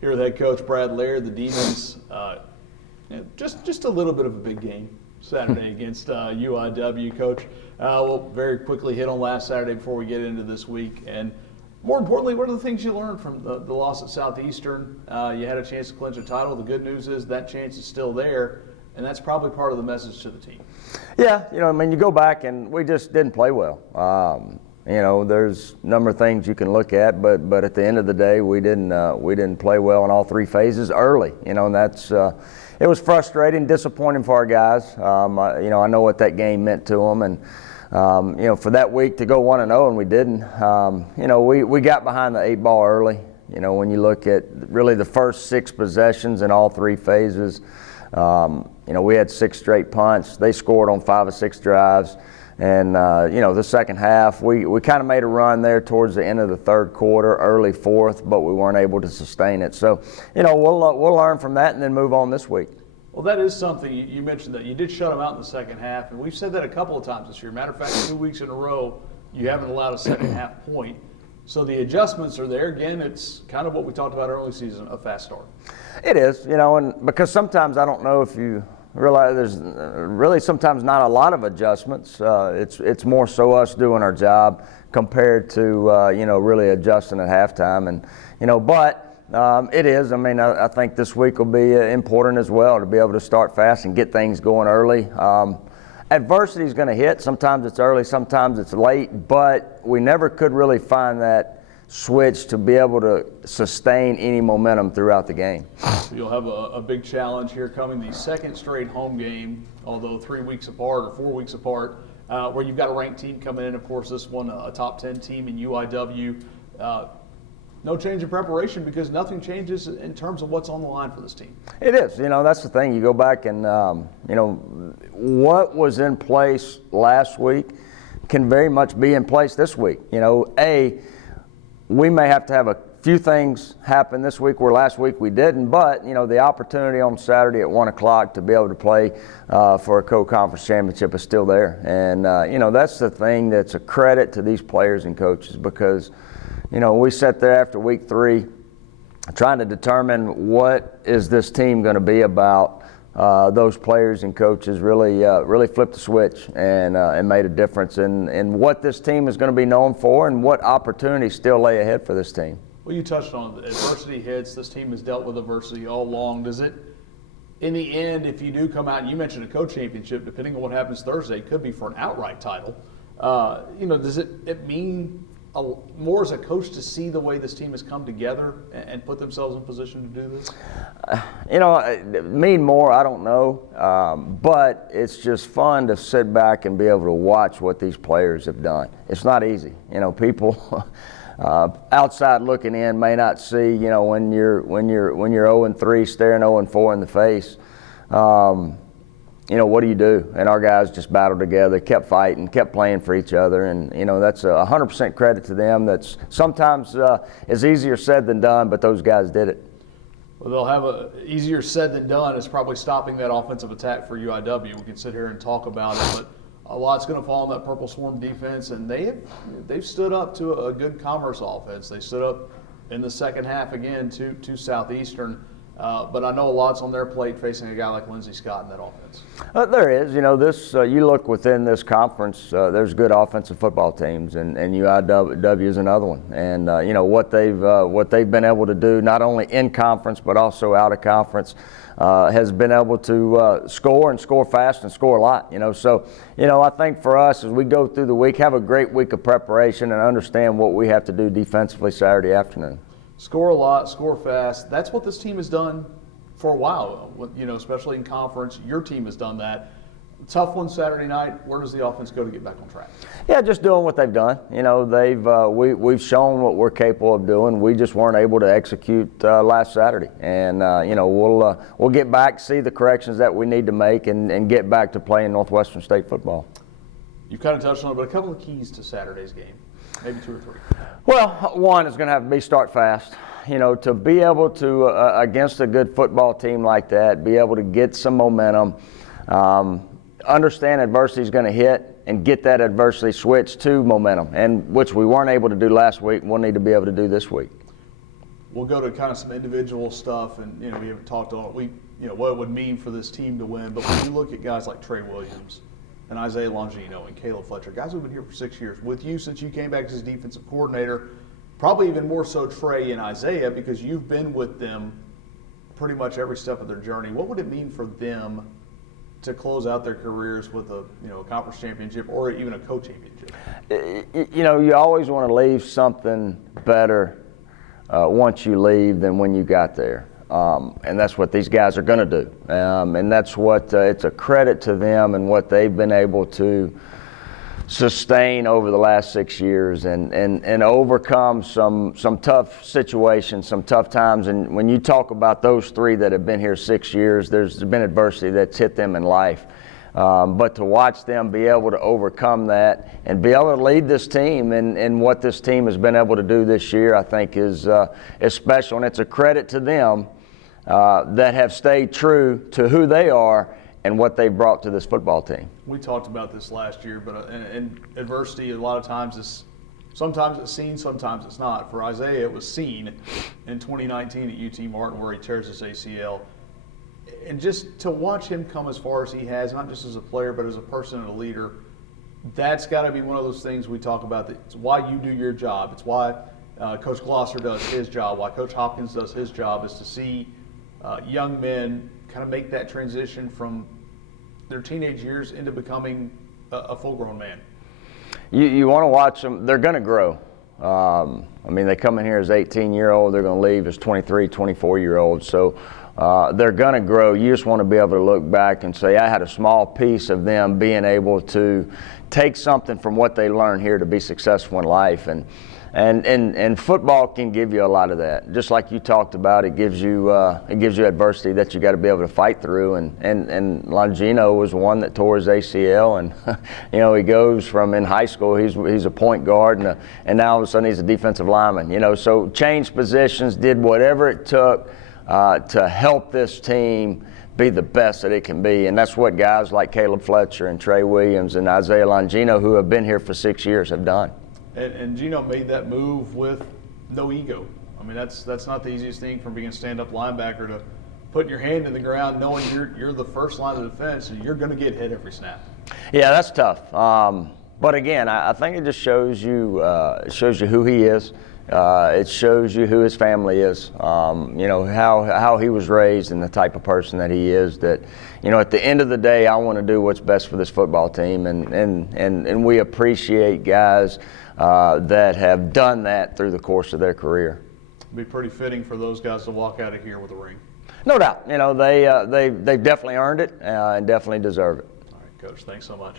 Here with head coach Brad Laird, the Demons, just a little bit of a big game Saturday against UIW. Coach, we'll very quickly hit on last Saturday before we get into this week. And more importantly, what are the things you learned from the loss at Southeastern? You had a chance to clinch a title. The good news is that chance is still there, and that's probably part of the message to the team. Yeah, you go back and we just didn't play well. There's a number of things you can look at, but at the end of the day, we didn't play well in all three phases early. And that's it was frustrating, disappointing for our guys. I know what that game meant to them, and for that week to go 1-0 and we didn't. We got behind the 8 ball early. When you look at really the first 6 possessions in all three phases, we had 6 straight punts. They scored on 5 of 6 drives. And, the second half, we kind of made a run there towards the end of the third quarter, early fourth, but we weren't able to sustain it. So, we'll learn from that and then move on this week. Well, that is something. You mentioned that you did shut them out in the second half, and we've said that a couple of times this year. Matter of fact, 2 weeks in a row, you haven't allowed a second half point. So the adjustments are there. Again, it's kind of what we talked about early season, a fast start. It is, and because sometimes I don't know if you realize there's really sometimes not a lot of adjustments. It's more so us doing our job compared to really adjusting at halftime, and but it is. I think this week will be important as well to be able to start fast and get things going early. Adversity is going to hit. Sometimes it's early, sometimes it's late, but we never could really find that switch to be able to sustain any momentum throughout the game. You'll have a big challenge here coming, the second straight home game, although 3 weeks apart or 4 weeks apart, where you've got a ranked team coming in. Of course, this one, a top 10 team in UIW. No change in preparation because nothing changes in terms of what's on the line for this team. It is. That's the thing. You go back and, what was in place last week can very much be in place this week. We may have to have a few things happen this week where last week we didn't, but, the opportunity on Saturday at 1 o'clock to be able to play for a co-conference championship is still there. And, that's the thing that's a credit to these players and coaches because, we sat there after week 3 trying to determine what is this team going to be about. Those players and coaches really flipped the switch and made a difference in what this team is going to be known for and what opportunities still lay ahead for this team. Well, you touched on it. Adversity hits. This team has dealt with adversity all along. Does it, in the end, if you do come out, and you mentioned a co-championship, depending on what happens Thursday, could be for an outright title. Does it mean more as a coach to see the way this team has come together and put themselves in position to do this? Mean more, I don't know, but it's just fun to sit back and be able to watch what these players have done. It's not easy. People outside looking in may not see, when you're 0-3 staring 0-4 in the face. What do you do? And our guys just battled together, kept fighting, kept playing for each other, and that's 100% credit to them. That's sometimes is easier said than done, but those guys did it. Well, they'll have a easier said than done is probably stopping that offensive attack for UIW. We can sit here and talk about it, but a lot's going to fall on that Purple Swarm defense, and they've stood up to a good Commerce offense. They stood up in the second half again to Southeastern. But I know a lot's on their plate facing a guy like Lindsey Scott in that offense. There is. You look within this conference, there's good offensive football teams, and UIW is another one. And, what they've been able to do, not only in conference but also out of conference, has been able to score and score fast and score a lot. So, I think for us as we go through the week, have a great week of preparation and understand what we have to do defensively Saturday afternoon. Score a lot, score fast. That's what this team has done for a while, especially in conference. Your team has done that. Tough one Saturday night. Where does the offense go to get back on track? Yeah, just doing what they've done. We've shown what we're capable of doing. We just weren't able to execute last Saturday, and we'll get back, see the corrections that we need to make, and get back to playing Northwestern State football. You've kind of touched on it, but a couple of keys to Saturday's game. Maybe 2 or 3. Well, one is going to have to be start fast. To be able to, against a good football team like that, be able to get some momentum, understand adversity is going to hit, and get that adversity switched to momentum, and which we weren't able to do last week, we'll need to be able to do this week. we'll go to kind of some individual stuff, and we haven't talked on what it would mean for this team to win. But when you look at guys like Trey Williams and Isaiah Longino and Caleb Fletcher, guys who've been here for 6 years with you since you came back as defensive coordinator, probably even more so Trey and Isaiah because you've been with them pretty much every step of their journey. What would it mean for them to close out their careers with a conference championship or even a co-championship? You always want to leave something better once you leave than when you got there. And that's what these guys are going to do. And that's what it's a credit to them and what they've been able to sustain over the last 6 years and overcome some tough situations, some tough times. And when you talk about those three that have been here 6 years, there's been adversity that's hit them in life. But to watch them be able to overcome that and be able to lead this team and what this team has been able to do this year, I think is special. And it's a credit to them that have stayed true to who they are and what they've brought to this football team. We talked about this last year, but in adversity, a lot of times sometimes it's seen, sometimes it's not. For Isaiah, it was seen in 2019 at UT Martin where he tears his ACL. And just to watch him come as far as he has, not just as a player, but as a person and a leader, that's got to be one of those things we talk about. It's why you do your job. It's why Coach Glosser does his job, why Coach Hopkins does his job, is to see young men kind of make that transition from their teenage years into becoming a full-grown man. You want to watch them. They're going to grow. They come in here as 18-year-old. They're going to leave as 23, 24-year-olds. So they're going to grow. You just want to be able to look back and say, I had a small piece of them being able to take something from what they learned here to be successful in life. And football can give you a lot of that. Just like you talked about, it gives you adversity that you got to be able to fight through. And Longino was one that tore his ACL, and he goes from in high school he's a point guard, and now all of a sudden he's a defensive lineman. So changed positions, did whatever it took to help this team be the best that it can be. And that's what guys like Caleb Fletcher and Trey Williams and Isaiah Longino, who have been here for 6 years, have done. And Gino made that move with no ego. That's not the easiest thing from being a stand-up linebacker to putting your hand in the ground knowing you're the first line of defense and you're going to get hit every snap. Yeah, that's tough. But again, I think it just shows you who he is. It shows you who his family is. How he was raised and the type of person that he is. That at the end of the day, I want to do what's best for this football team, and we appreciate guys that have done that through the course of their career. It'd be pretty fitting for those guys to walk out of here with a ring. No doubt. They've definitely earned it and definitely deserve it. All right, Coach. Thanks so much.